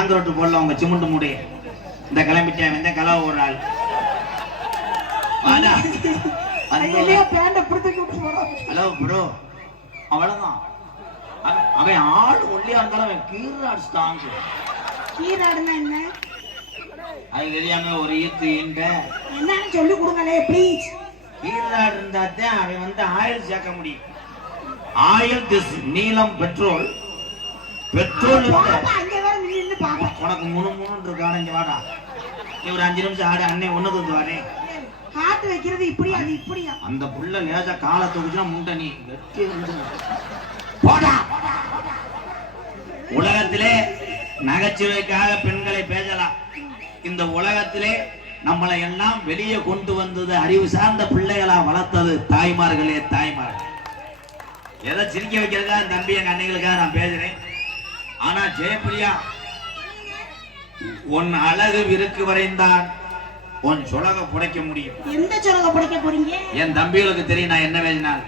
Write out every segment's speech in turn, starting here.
concrete போடல உங்க cement மூடைய இந்த கிளம்பிட்டேன் இந்த கலவை ஒரு ஆள் ஹலோ ப்ரோ அவ்வளவுதான் அவன் ஆள் ஒல்லியா இருந்தாலும் அவன் கீராடு ஸ்டாங் கீராடுனா என்ன அது தெரியாம ஒரு ஈத்து என்னன்னு சொல்லி கொடுங்களே ப்ளீஸ் கீராடு இருந்தாத்தான் அவன் வந்து ஆயில் சேர்க்க முடியும் ஆயில் திஸ் நீலம் பெட்ரோல் பெட்ரோல் உனக்கு முணு இருக்கான இங்க வாடா நீ ஒரு 5 நிமிஷம் ஆடு அண்ணே ஒண்ணு தந்து வரேன் காட்டு வைக்கிறது இப்படி அது இப்படியா அந்த புள்ள லேசா காலை தூக்குச்சுனா முண்டை நீ வெட்டி போடா உலகத்திலே நகைச்சுவைக்காக பெண்களை பேசலாம் இந்த உலகத்திலே நம்மளை எல்லாம் வெளியே கொண்டு வந்தது அறிவு சார்ந்த பிள்ளைகளா வளர்த்தது தாய்மார்களே தாய்மார்கள் எதை சிரிக்க வைக்கிறதுக்காக தம்பி எங்க அன்னைகளுக்காக நான் பேசுறேன் ஆனா ஜெயப்பிரியா உன் அழகு விருக்கு வரைந்தான் உன் சொலக புடைக்க முடியும் எந்த சொலக புடைக்க போறீங்க என் தம்பிகளுக்கு தெரியும் நான் என்ன பேசினால்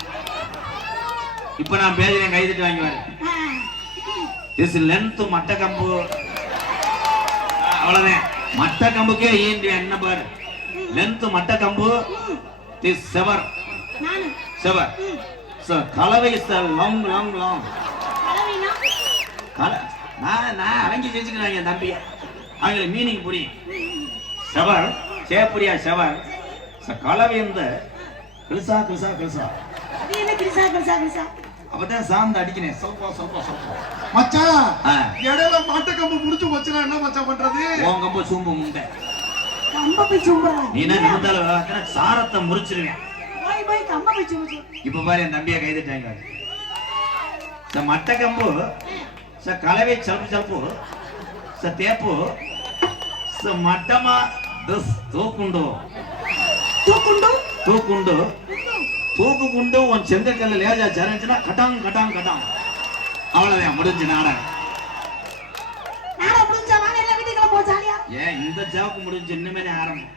இப்ப நான் பேசுறேன் கைதிட்டு வாங்குவாரு திஸ் லென்த் மட்ட கம்பு அவ்வளவுதான் மட்ட கம்புக்கே ஈண்டு என்ன பாரு லென்த் மட்ட கம்பு திஸ் செவர் செவர் கலவை லாங் லாங் லாங் நான் அவங்க செஞ்சுக்கிறாங்க என் தம்பிய அவங்களுக்கு மீனிங் புரியும் செவர் சேப்புரியா செவர் கலவை இந்த கிருசா கிருசா கிருசா அப்பதான் சாந்து அடிக்கணும் சொல்பா சொல்பா சொல்பா மச்சான் இடையில மாட்ட கம்பு முடிச்சு வச்சுனா என்ன மச்சான் பண்றது உன் கம்பு சூம்பு முண்டை கம்ப போய் சூம்புறா நீ என்ன நிமிந்தால சாரத்தை முறிச்சிருவேன் போய் போய் கம்ப போய் சூம்பு இப்ப பாரு என் தம்பியை கைதிட்டாங்க மட்ட கம்பு கலவை சல்பு சல்பு தேப்பு மட்டமா தூக்குண்டு தூக்குண்டு தூக்குண்டு தூக்குண்டு உன் செங்கக்கல்ல லேஜா சரிஞ்சுனா கட்டாங் கட்டாங் கட்டாங் அவ்வளவுதான் முடிஞ்சு நாடகம் ஏன் இந்த ஜாவுக்கு முடிஞ்சு இன்னுமே ஆரம்பம்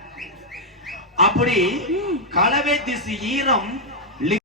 அப்படி கலவை திசு ஈரம்